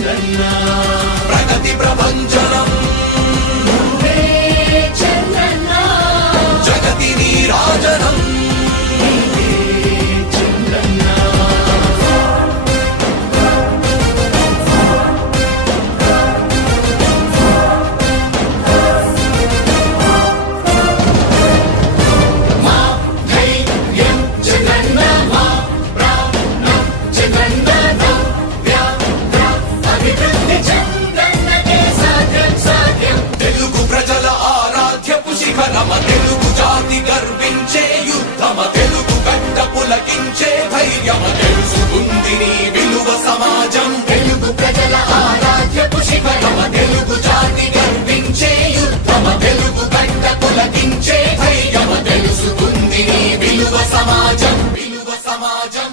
చందన్నా ప్రగతి ప్రపంచనం. జగతి నీరాజనం పోరాటపు శిఖరమ తెలుగు జాతి గర్వించే యుద్ధమ తెలుగు గంట పులకించే సమాజం విలువ సమాజం.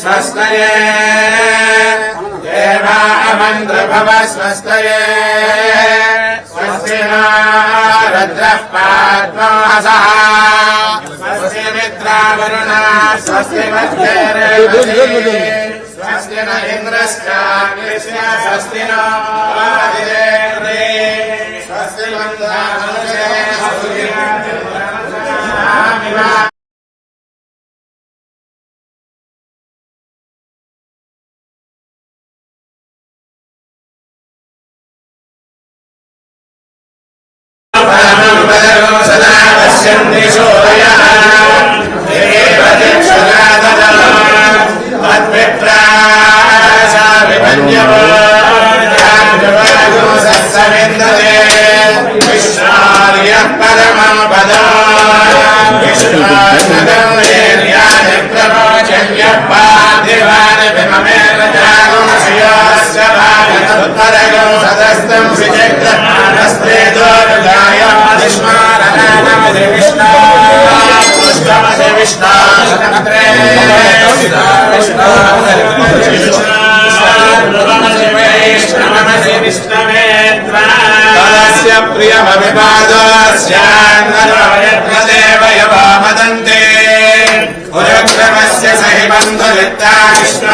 स्वस्तये देवा अमन्त्रभव स्वस्तये स्वस्ति नो रुद्रः पाद्मोहसः स्वस्ति मित्रावरुणा स्वस्ति मध्येरेवती स्वस्ति न इन्द्रश्चाग्निश्च स्वस्ति नो आदिदेवते स्वस्ति मन्दामनुषे सूर्यमिव सदा पश्यन्ति सूर्यः देव तद्विप्रासा विभञ्जवो सत्सविन्दते विश्वार्यः परमं पदा विश्वासदं प्रवोचन्यः पार्थिवानि भारतोत्तरगं सदस्तं विचक्रस्ते दोर्गाय विस्मारणानमधि विष्णा पुष्पमधि विष्णा రుద్రమస్య సహి బంధురిత్తా కృష్ణ.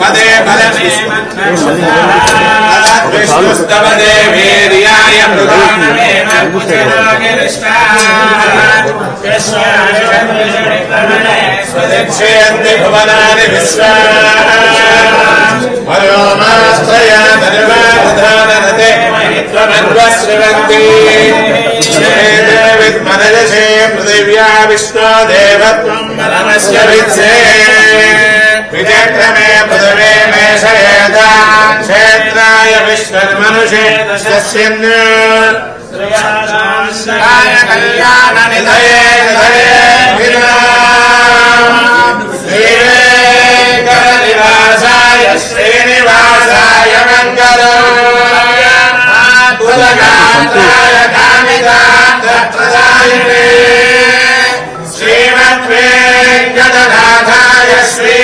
పదే బలమే విష్ణుస్తవ దేవేర్యాయ స్వదక్షేంది భువనాని విశ్వా. పరోమాశ్రయ ధర్వాధానతే త్వమన్వశ్రవంతి हरोमाश्रया धनुवाधाननते त्वमन्वश्रवन्ति विद्मनजसे पृथिव्या विष्णो देवत्वं नमस्य वित्से विजक्रमे पृथिवे मेषयेतान् क्षेत्राय विश्वर्मनुषे दशस्यन् श्रियाय कल्याणनिधये निधये श्रीवेङ्कटनिवासाय श्रीनिवासाय मङ्गलम् कुलगात्राय कामितार्थप्रदायिने श्रीमद्वेङ्कटनाथाय श्रीनिवासाय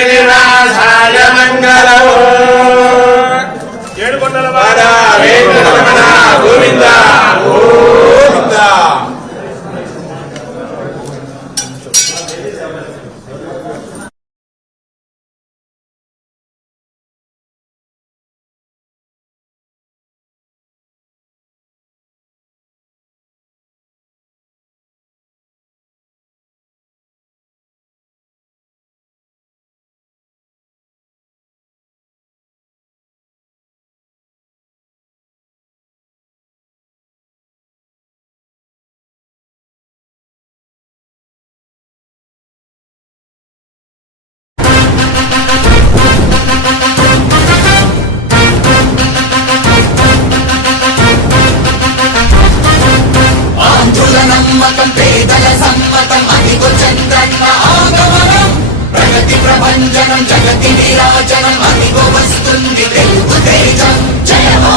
సకల సమ్మతం అదిగో చంద్రన్న ఆగమనం ప్రగతి ప్రభంజనం జగతి విరాజనం అదిగో వస్తుంది తెలుగు తేజం జయ హో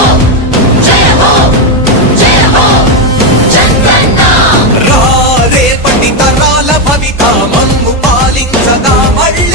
జయ హో జయ హో చంద్రన్న రా రేపటి తరాల భవిత మమ్ము పాలించగా మళ్ళీ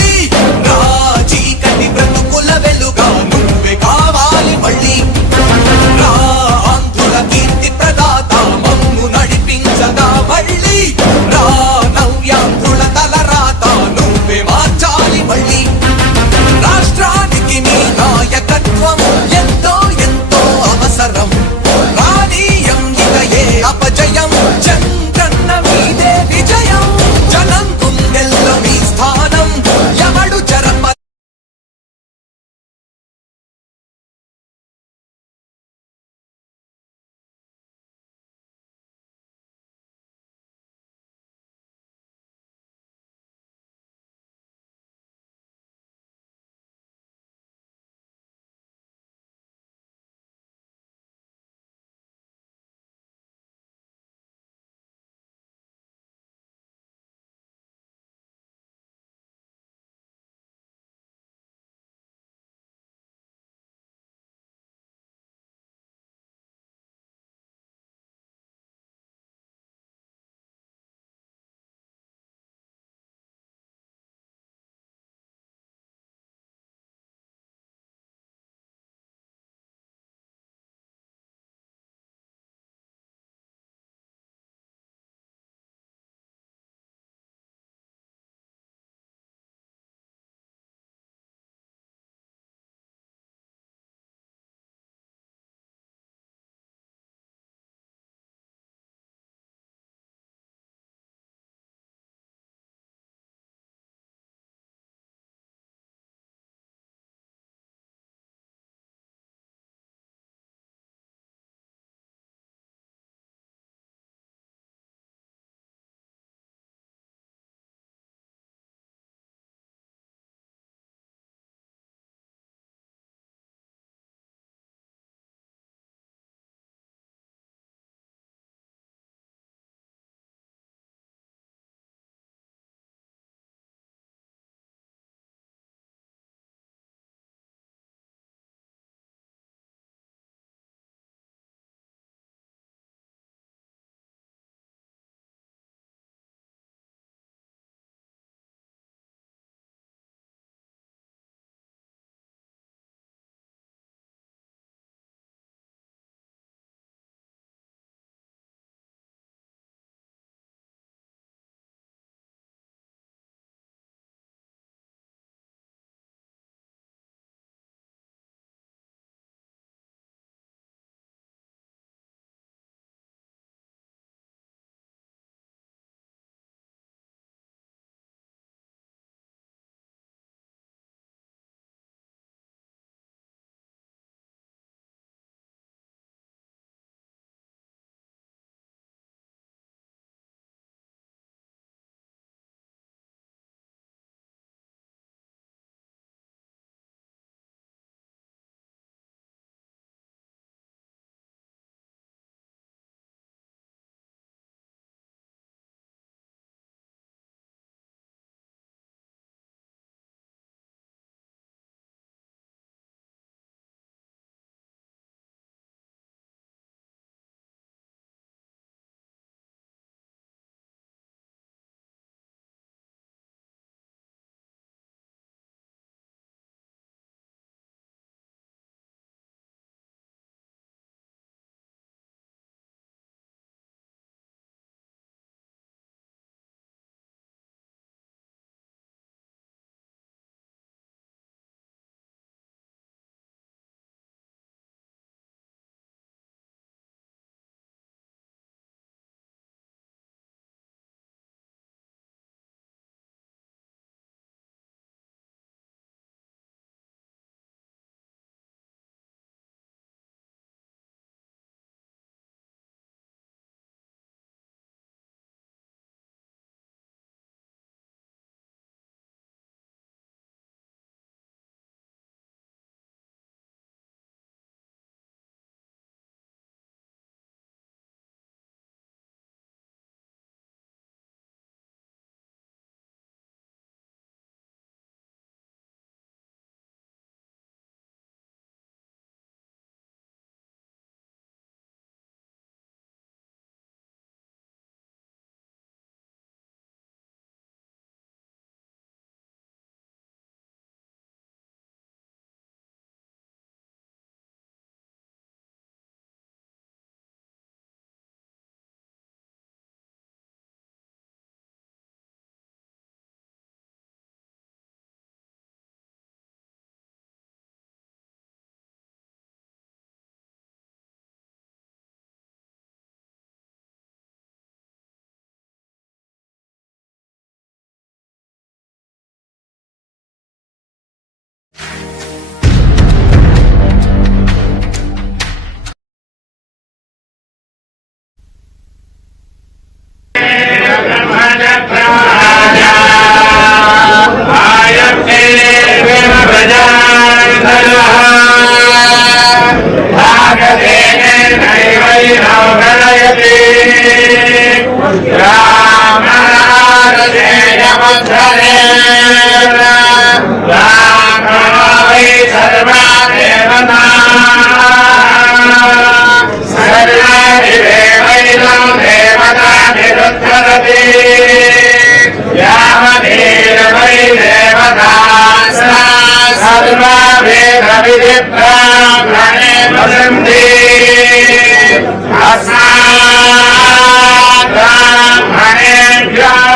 वेदविधिब्राह्मणे वसन्ति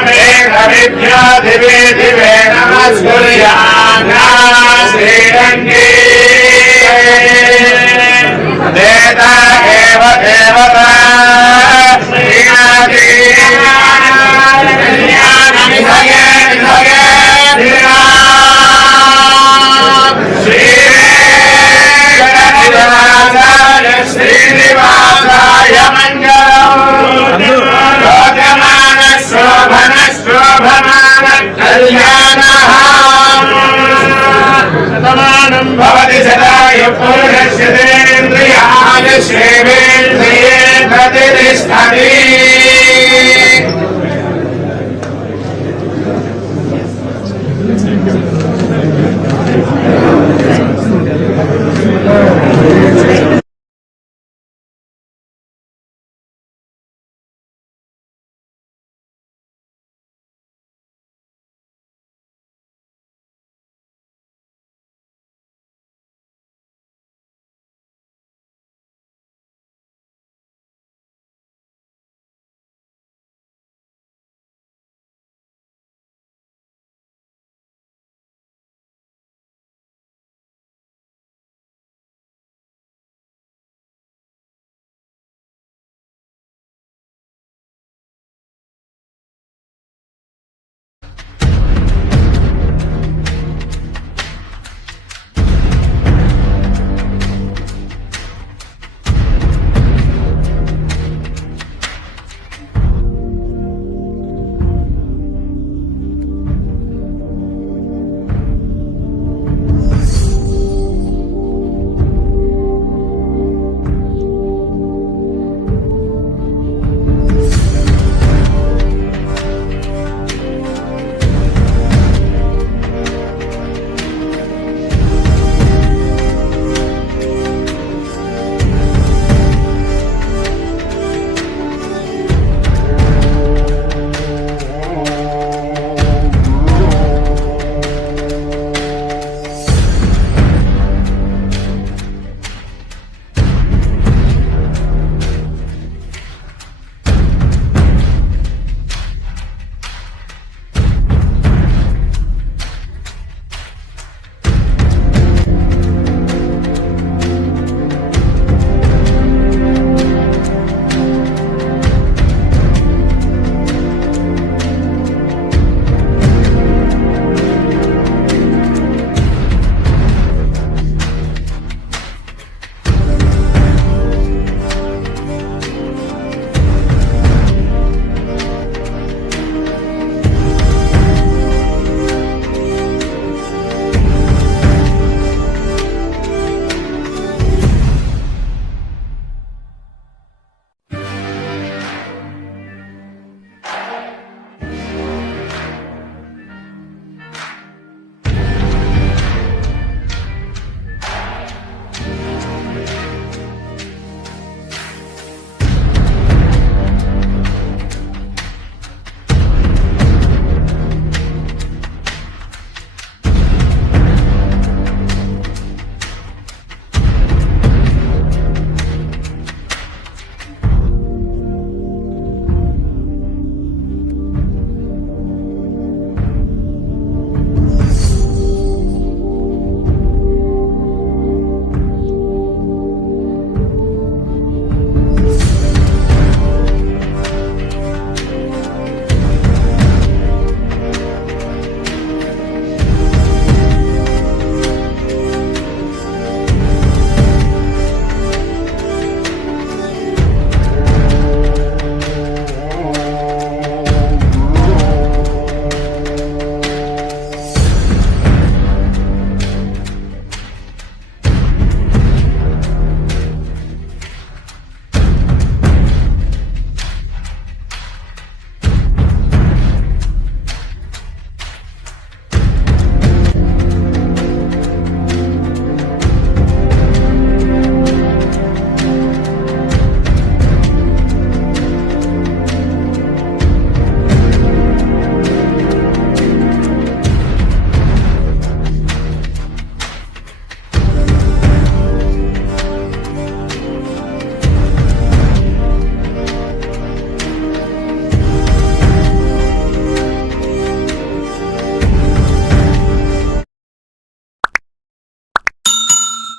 वेदविभ्यो दिवे दिवे नमस्कुर्यान्ना देता एव देवता श्रीनाथी कल्याणनिधये निधये शोभमान कल्याणः